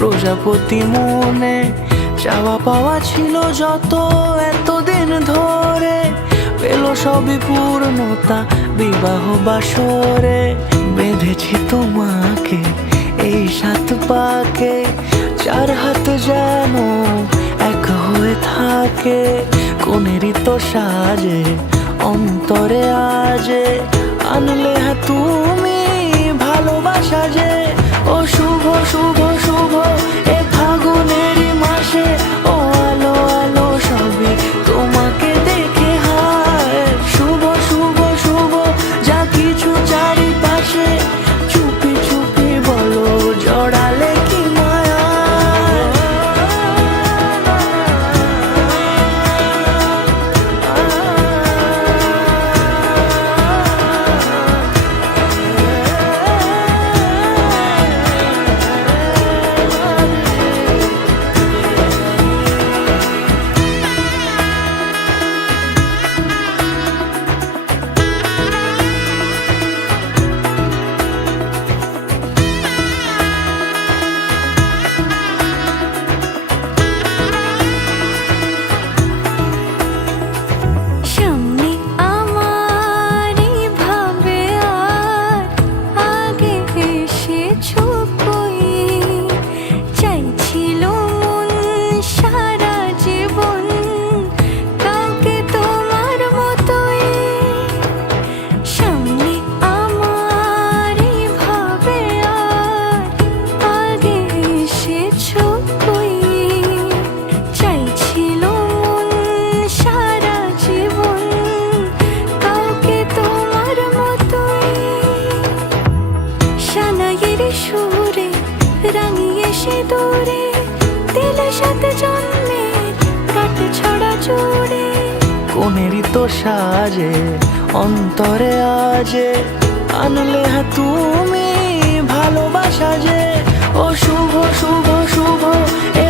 প্রজাপতি মনে চাওয়া পাওয়া ছিল যত এতদিন ধরে, পেল সবই পূর্ণতা বিবাহ বাসরে। বেঁধেছি তোমাকে এই 7 পাকে, 4 হাত যেন এক হয়ে থাকে। কোনেরই তো সাজে অন্তরে আজে, আনলে হ্যাঁ তুমি ভালোবাসা যে। ও শুভ শুভ শুভ এ ফাগুনেরই মাসে, ও আলো আলো সবই তোমাকে দেখে হায়। শুভ শুভ শুভ যা কিছু চারিপাশে, চুপি চুপি বলো জড়ালে কি মায়া। সুরে রাঙিয়ে সে দূরে দিলে 7 জন্মের কাট ছড়া জোড়ে। কোনেরই তো সাজে অন্তরে আজে, আনলে হ্যাঁ তুমি ভালোবাসা যে। ও শুভ শুভ শুভ এ